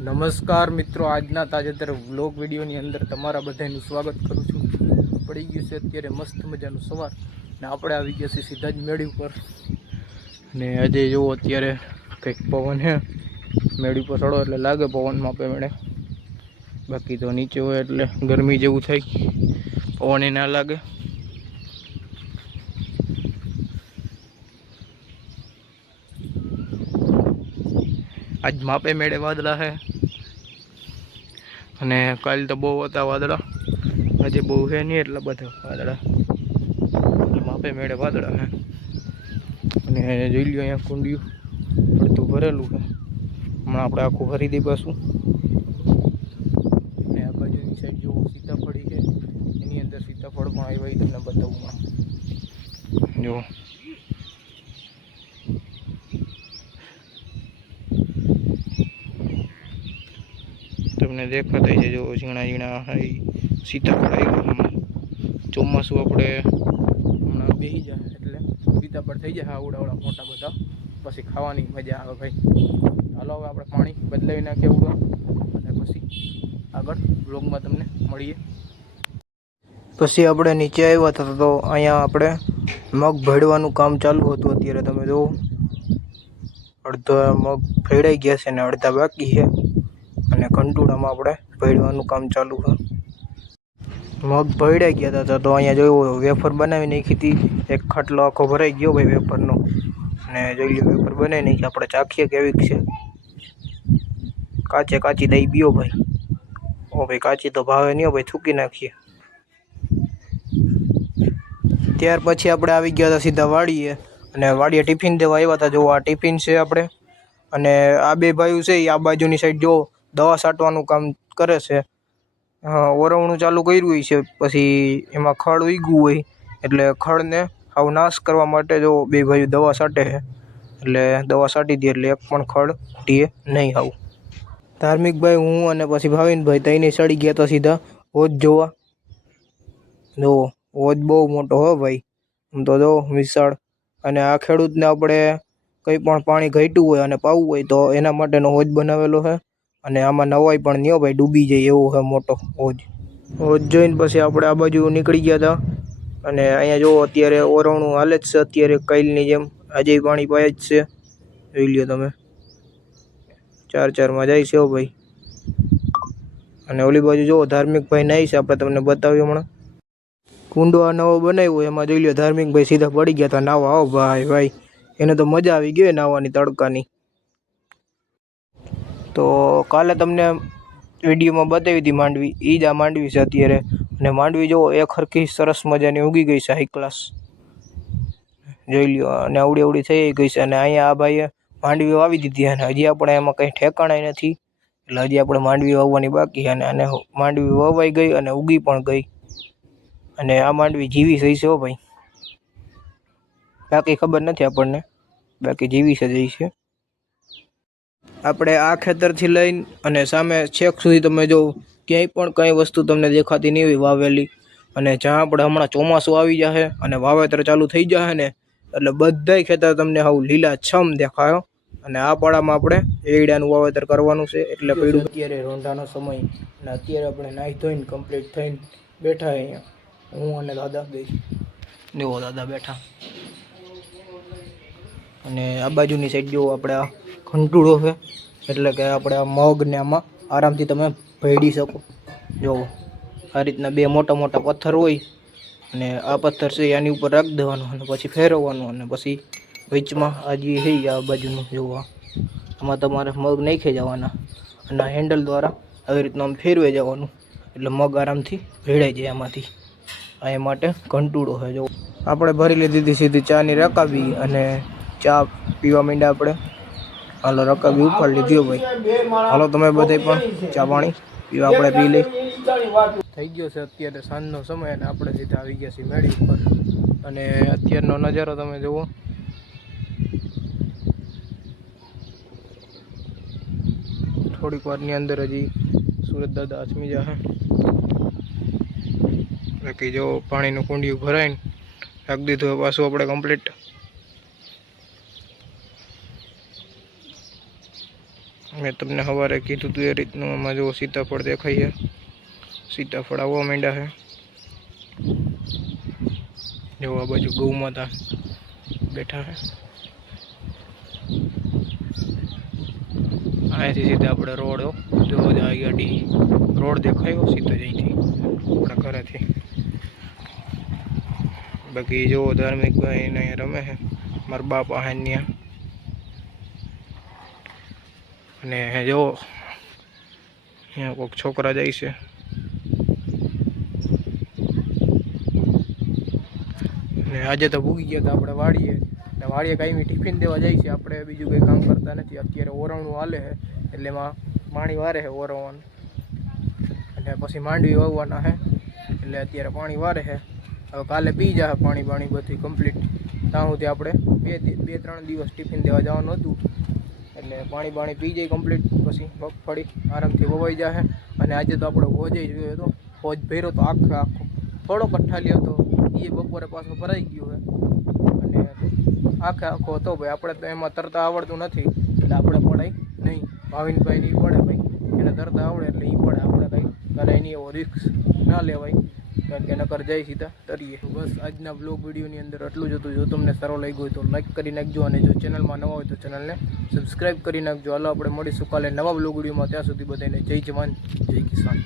નમસ્કાર મિત્રો, આજના તાજેતર વ્લોગ વિડીયોની અંદર તમારા બધાનું સ્વાગત કરું છું। પડી ગયું છે અત્યારે મસ્ત મજાનું સવાર ને આપણે આવી ગયા છીએ સીધા જ મેળી ઉપર। ને આજે જો અત્યારે કંઈક પવન છે, મેળી ઉપર ચડો એટલે લાગે પવન માપે મેળે, બાકી તો નીચે હોય એટલે ગરમી જેવું થાય, પવન એ ના લાગે। आज मापे मेड़े वादड़ा है અને કાલ તો બહુ હતા વાદળા, આજે બહુ છે નહીં એટલા બધા વાદળા, એટલે માપે મેળે વાદળા છે। અને જોઈ લ્યો અહીંયા કુંડિયું અડધું ભરેલું છે, હમણાં આપણે આખું ભરી દઈ પાછું। અને આ બાજુની સાઈડ જો સીતાફળી છે, એની અંદર સીતાફળ પણ આવ્યા, તમને બતાવું જો તમને દેખાતા છે, જો ઝીણા ઝીણા સીતાફળ આવ્યા। ચોમાસું આપણે હમણાં બેસી જાય એટલે સીતાફળ થઈ જાય આવડા મોટા બધા, પછી ખાવાની મજા આવે ભાઈ। હાલો હવે આપણે પાણી બદલાવી નાખીએ ઉડવા, અને પછી આગળ બ્લોગમાં તમને મળીએ। પછી આપણે નીચે આવ્યા હતા તો અહીંયા આપણે મગ ભેળવાનું કામ ચાલુ હતું। અત્યારે તમે જુઓ અડધા મગ ભેળાઈ ગયા છે ને અડધા બાકી છે, અને કંટુડામાં આપણે ભેળવાનું કામ ચાલુ છે। મગ ભેળાઈ ગયા હતા તો અહીંયા જોયું વેફર બનાવી નાખી હતી, એક ખાટલો આખો ભરાઈ ગયો ભાઈ વેફરનો। અને જોઈ લો વેફર બનાવી નાખી, આપણે ચાખીએ કેવી છે। કાચે કાચી દઈ બીઓ ભાઈ, ઓ ભાઈ કાચી તો ભાવે નહીં ભાઈ, થૂકી નાખીએ। ત્યાર પછી આપણે આવી ગયા હતા સીધા વાડીએ, અને વાડીએ ટિફિન દેવા આવ્યા હતા। જો આ ટિફિન છે આપણે, અને આ બે ભાઈઓ છે એ આ બાજુની સાઈડ જો દવા છાંટવાનું કામ કરે છે। ઓરવણું ચાલુ કર્યું હોય છે, પછી એમાં ખડ ઉગ્યું હોય એટલે ખડને હાવ નાશ કરવા માટે જો બે ભાઈઓ દવા છાંટે છે, એટલે દવા છાંટી દે એટલે એક પણ ખડ ટીએ નહીં હાવ। ધાર્મિકભાઈ, હું અને પછી ભાવિનભાઈ તઈને ચડી ગયા હતા સીધા હોજ જોવા। જો હોજ બહુ મોટો હો ભાઈ, આમ તો જો વિશાળ, અને આ ખેડૂતને આપણે કંઈ પણ પાણી ઘટ્યું હોય અને પાવું હોય તો એના માટેનો હોજ બનાવેલો છે। અને આમાં નવાઈ પણ નહીં ભાઈ, ડૂબી જાય એવો છે મોટો હોજ। હોજ જોઈને પછી આપણે આ બાજુ નીકળી ગયા હતા, અને અહીંયા જો અત્યારે ઓરવણું હાલે જ છે અત્યારે કાલની જેમ, આજે પાણી પાય જ છે, જોઈ લ્યો તમે 4-4 માં જાય છે ભાઈ। અને ઓલી બાજુ જો ધાર્મિકભાઈ નાહી છે, આપણે તમને બતાવ્યું હમણાં કુંડો આ નવો બનાવ્યો, એમાં જોઈ લ્યો ધાર્મિકભાઈ સીધા પડી ગયા હતા નાવા। આવો ભાઈ, એને તો મજા આવી ગઈ નાવાની તડકાની। તો કાલે તમને વિડીયોમાં બતાવી હતી માંડવી, એ જ આ માંડવી છે અત્યારે। અને માંડવી જો એક હરખી સરસ મજાની ઉગી ગઈ છે, હાઈ ક્લાસ, જોઈ લ્યો, અને અવડી થઈ ગઈ છે। અને અહીંયા આ ભાઈએ માંડવી વાવી દીધી, અને હજી આપણે એમાં કંઈ ઠેકાણાય નથી, એટલે હજી આપણે માંડવી વાવવાની બાકી છે। અને માંડવી વાવાઈ ગઈ અને ઉગી પણ ગઈ, અને આ માંડવી જીવી થઈ છે ભાઈ, બાકી ખબર નથી આપણને, બાકી જીવી છે જઈ છે। આપણે આ ખેતરથી લઈને અને સામે છેક સુધી તમે જો ક્યાંય પણ કંઈ વસ્તુ તમને દેખાતી નહીં હોય વાવેલી, અને જ્યાં આપણે હમણાં ચોમાસું આવી જશે અને વાવેતર ચાલુ થઈ જશે ને, એટલે બધાય ખેતર તમને હાવ લીલાછમ દેખાય। અને આ પાડામાં આપણે એરડાનું વાવેતર કરવાનું છે, એટલે પડ્યું અત્યારે રોંઢાનો સમય, અને અત્યારે આપણે નાહી ધોઈને કમ્પ્લીટ થઈને બેઠા અહીંયા, હું અને દાદા ગઈ, જુઓ દાદા બેઠા। અને આ બાજુની સાઈડ જો આપણે આ ખંટુડો છે, એટલે કે આપણે આ મગને આમાં આરામથી તમે ભેળી શકો। જો આ રીતના બે મોટા મોટા પથ્થર હોય, અને આ પથ્થર છે આની ઉપર રાખી દેવાનો, અને પછી ફેરવવાનું, અને પછી વચમાં આ જે છે આ બાજુનું જોવા, આમાં તમારે મગ નાખી જવાના, અને આ હેન્ડલ દ્વારા આવી રીતના આમ ફેરવે જવાનું, એટલે મગ આરામથી ભેળાઈ જાય આમાંથી। આ એ માટે ઘંટુડો છે। જો આપણે ભરી લીધી સીધી ચાની રકાબી, અને ચા પીવા માંડ્યા આપણે। હાલો રકાબી ઉપાડ લીધી ભાઈ, હાલો તમે બધા પણ ચા પાણી પીવા આપણે પી લઈ। થઈ ગયો છે અત્યારે સાંજનો સમય, અને આપણે સીધા આવી ગયા છીએ મેળી ઉપર, અને અત્યારનો નજારો તમે જુઓ, થોડીક વારની અંદર હજી સુરત દાદા અચમી જશે, બાકી જો પાણીનું કુંડિયું ભરાઈને રાખી દીધું પાછું આપણે કમ્પ્લીટ। મેં તમને સવારે કીધું હતું એ રીતનું આમાં જો સીતાફળ દેખાય છે. સીતાફળ આવવા માંડ્યા છે. જો આ બાજુ ગૌ માતા બેઠા છે. અહીંથી સીધા આપણે રોડ જો ગાડી રોડ દેખાયો સીધો જ અહીંથી આપણા ઘરેથી. બાકી જો ધાર્મિક ભાઈ ને રમે છે મારા બાપા હે ત્યાં. અને જો અહીંયા કોઈક છોકરા જાય છે. ને આજે તો ભૂગી ગયા હતા આપણે વાડીએ. ને વાડીએ કાંઈ ટિફિન દેવા જાય છે. આપણે બીજું કંઈ કામ કરતા નથી. અત્યારે ઓરવણું હાલે છે એટલે એમાં પાણી વારે છે ઓરવવાનું. અને પછી માંડવી વાવવાના છે એટલે અત્યારે પાણી વારે છે. હવે કાલે પી જાય પાણી બધું કમ્પ્લીટ. ત્યાં સુધી આપણે 2-3 દિવસ ટિફિન દેવા જવાનું હતું એટલે પાણી પી જાય કમ્પ્લીટ. પછી મગફળી આરામથી વવાઈ જાય. અને આજે તો આપણે હોજે જોયો હતો. હોજ ભર્યો તો આખો થોડો કઠ્ઠાલી હતો એ બપોરે પાછો ભરાઈ ગયો છે. અને આખો હતો ભાઈ. આપણે તો એમાં તરતા આવડતું નથી એટલે આપણે પડાય નહીં. ભાવિનભાઈ નહીં પડે ભાઈ, એને તરતા આવડે એટલે એ પડે. આપણે કંઈ કરે નહીં એવો રિસ્ક ના લેવાય કારણ કે નકર જાય સીધા તરીએ. બસ આજના બ્લોગ વિડીયોની અંદર એટલું જ હતું. જો તમને સારો લાગ્યો હોય તો લાઈક કરી નાખજો. અને જો ચેનલમાં નવા હોય તો ચેનલને સબસ્ક્રાઈબ કરી નાખજો. હાલો આપણે મળીશું કાલે નવા બ્લોગ વિડીયોમાં. ત્યાં સુધી બધાને જય જવાન જય કિસાન.